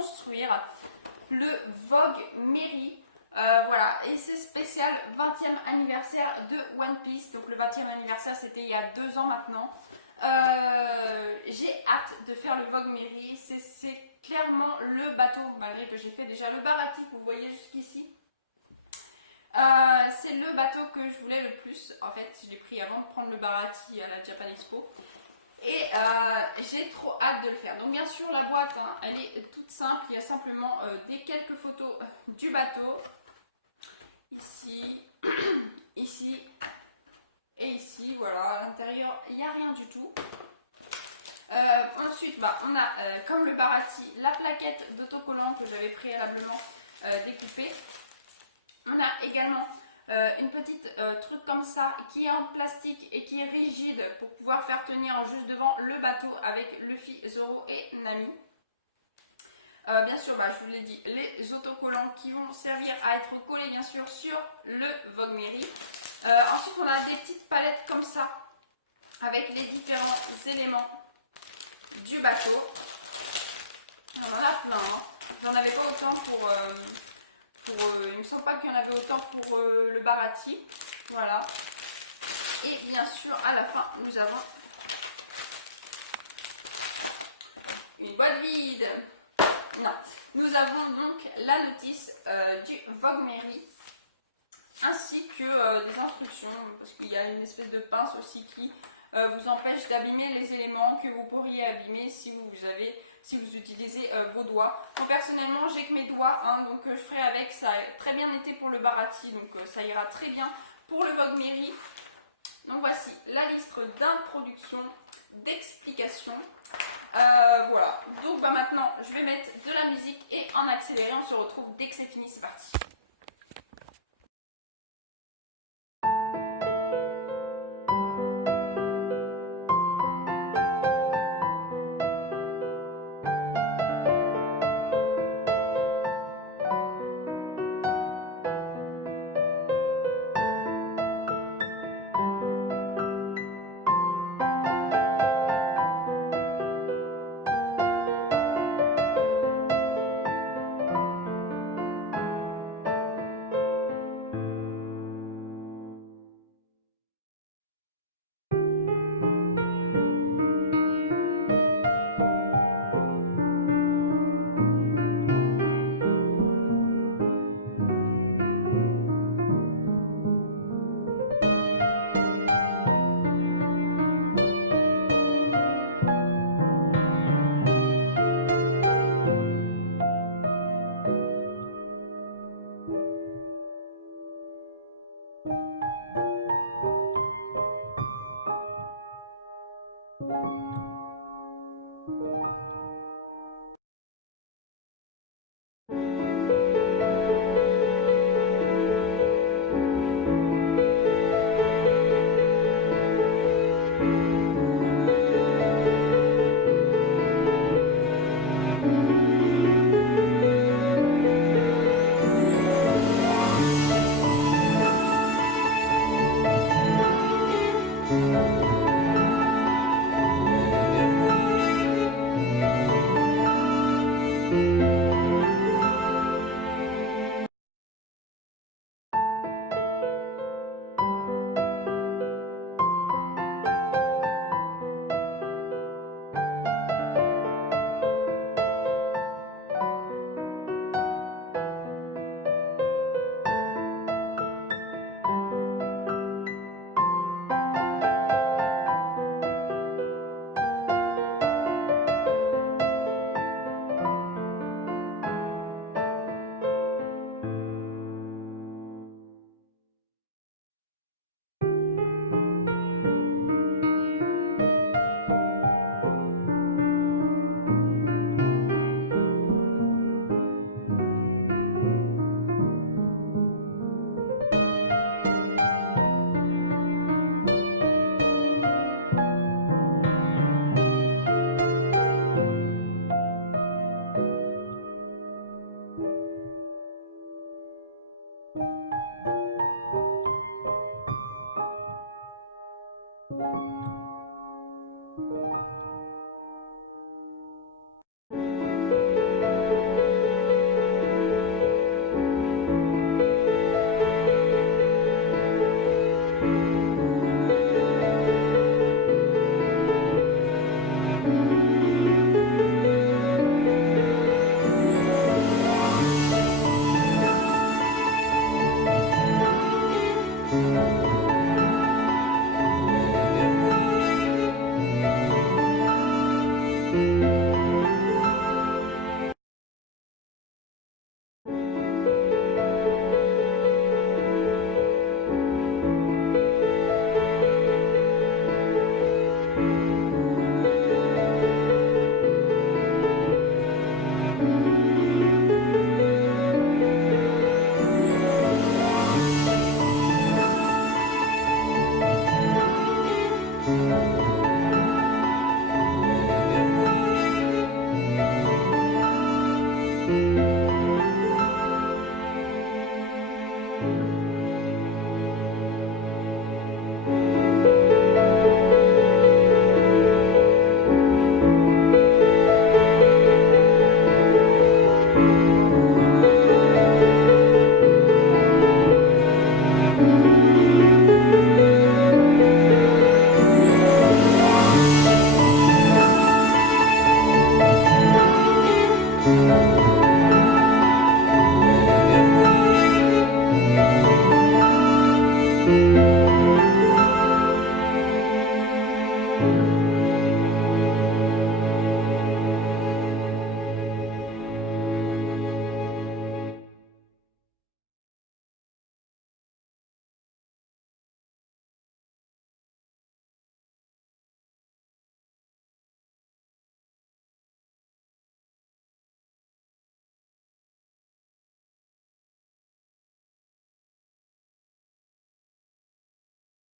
construire le Vogue Mary. Voilà, et c'est spécial 20e anniversaire de One Piece. Donc le 20e anniversaire, c'était il y a 2 ans maintenant. J'ai hâte de faire le Vogue Mary. C'est clairement le bateau, malgré que j'ai fait déjà le Baratie, que vous voyez jusqu'ici. C'est le bateau que je voulais le plus. En fait, je l'ai pris avant de prendre le Baratie à la Japan Expo. Et j'ai trop hâte de le faire. Donc bien sûr, la boîte, hein, elle est toute simple. Il y a simplement quelques photos du bateau. Ici, ici et ici. Voilà, à l'intérieur, il n'y a rien du tout. Ensuite, on a, comme le Baratie, la plaquette d'autocollant que j'avais préalablement découpée. On a également une petite truc comme ça qui est en plastique et qui est rigide pour pouvoir faire tenir juste devant le bateau avec Luffy, Zoro et Nami. Bien sûr, je vous l'ai dit, les autocollants qui vont servir à être collés bien sûr sur le Vogue Mary. Ensuite, on a des petites palettes comme ça avec les différents éléments du bateau. On en a plein, hein. J'en avais pas autant il me semble pas qu'il y en avait autant pour le Baratie. Voilà. Et bien sûr, à la fin, nous avons une boîte vide. Non. Nous avons donc la notice du Vogue Mary ainsi que des instructions, parce qu'il y a une espèce de pince aussi qui vous empêche d'abîmer les éléments que vous pourriez abîmer si vous utilisez vos doigts. Moi personnellement j'ai que mes doigts, hein, donc je ferai avec. Ça a très bien été pour le Baratie, donc ça ira très bien pour le Vogue Mary. Donc voici la liste d'introduction, d'explication. Voilà, donc maintenant je vais mettre de la musique et en accéléré, on se retrouve dès que c'est fini, c'est parti.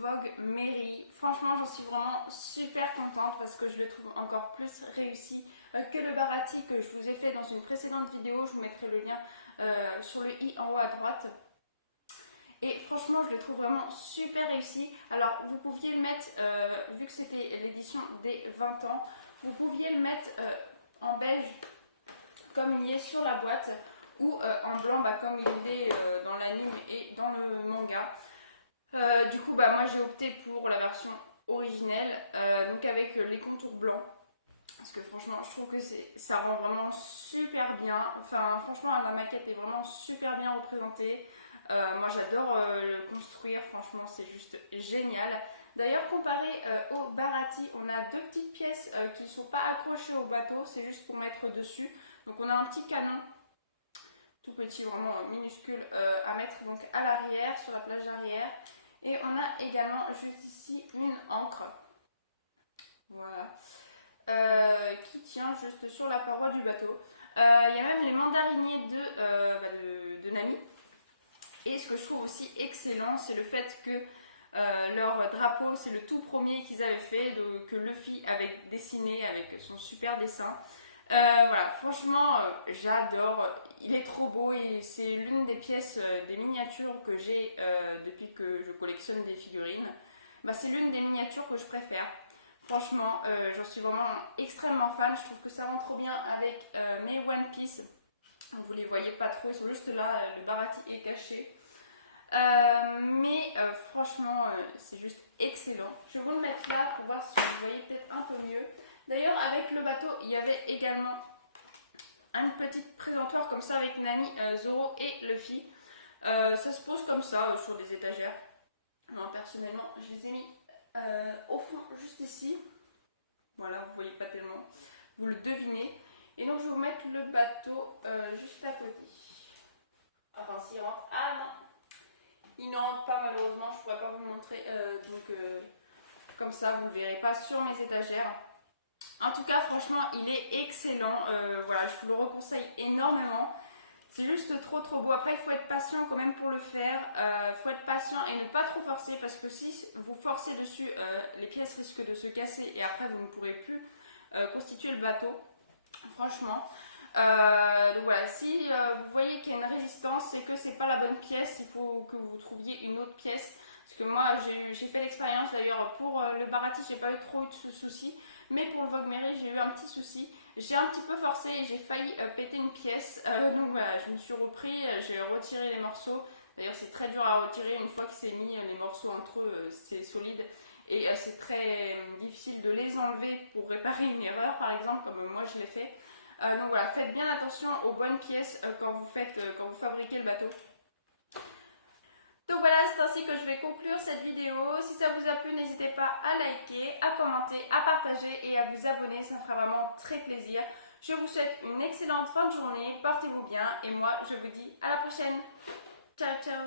Vogue Mary, franchement j'en suis vraiment super contente parce que je le trouve encore plus réussi que le Barati que je vous ai fait dans une précédente vidéo. Je vous mettrai le lien sur le i en haut à droite. Et franchement je le trouve vraiment super réussi. Alors vous pouviez le mettre, vu que c'était l'édition des 20 ans, vous pouviez le mettre en beige comme il y est sur la boîte ou en blanc comme il est dans l'anime et dans le manga. Du coup, moi j'ai opté pour la version originelle, donc avec les contours blancs. Parce que franchement, je trouve que ça rend vraiment super bien. Enfin, franchement, la maquette est vraiment super bien représentée. Moi j'adore le construire, franchement, c'est juste génial. D'ailleurs, comparé au Barati, on a deux petites pièces qui ne sont pas accrochées au bateau, c'est juste pour mettre dessus. Donc, on a un petit canon tout petit, vraiment minuscule, à mettre donc à l'arrière, sur la plage arrière. Et on a également juste ici une ancre, voilà, qui tient juste sur la paroi du bateau. Il y a même les mandariniers de Nami. Et ce que je trouve aussi excellent, c'est le fait que leur drapeau, c'est le tout premier qu'ils avaient fait, que Luffy avait dessiné avec son super dessin. Voilà, franchement, j'adore. Il est trop beau et c'est l'une des pièces, des miniatures que j'ai depuis que je collectionne des figurines. C'est l'une des miniatures que je préfère. Franchement, j'en suis vraiment extrêmement fan. Je trouve que ça rend trop bien avec mes One Piece. Vous les voyez pas trop, ils sont juste là. Le Barati est caché. Franchement, c'est juste excellent. Je vais vous le mettre là pour voir si vous voyez peut-être un peu mieux. D'ailleurs, avec le bateau, il y avait également une petite présentoir comme ça avec Nami, Zoro et Luffy. Ça se pose comme ça sur des étagères. Moi, personnellement, je les ai mis au fond, juste ici. Voilà, vous voyez pas tellement. Vous le devinez. Et donc, je vais vous mettre le bateau juste à côté. Enfin, s'il rentre. Ah non! Il ne rentre pas malheureusement, je ne pourrais pas vous le montrer. Comme ça, vous ne le verrez pas sur mes étagères. En tout cas, franchement, il est excellent. Voilà, je vous le reconseille énormément. C'est juste trop trop beau. Après, il faut être patient quand même pour le faire. Il faut être patient et ne pas trop forcer parce que si vous forcez dessus, les pièces risquent de se casser et après, vous ne pourrez plus constituer le bateau. Franchement. Donc voilà, si vous voyez qu'il y a une résistance, c'est que c'est pas la bonne pièce. Il faut que vous trouviez une autre pièce. Parce que moi, j'ai fait l'expérience. D'ailleurs, pour le Barati, j'ai pas eu trop de soucis. Mais pour le Vogue Mary, j'ai eu un petit souci. J'ai un petit peu forcé et j'ai failli péter une pièce. Donc voilà, je me suis repris, j'ai retiré les morceaux. D'ailleurs, c'est très dur à retirer une fois que c'est mis les morceaux entre eux, c'est solide. Et c'est très difficile de les enlever pour réparer une erreur, par exemple, comme moi je l'ai fait. Donc voilà, faites bien attention aux bonnes pièces quand vous fabriquez le bateau. Donc voilà, c'est ainsi que je vais conclure cette vidéo. Si ça vous a plu, n'hésitez pas à liker, à commenter, à partager et à vous abonner. Ça me fera vraiment très plaisir. Je vous souhaite une excellente fin de journée. Portez-vous bien et moi, je vous dis à la prochaine. Ciao, ciao.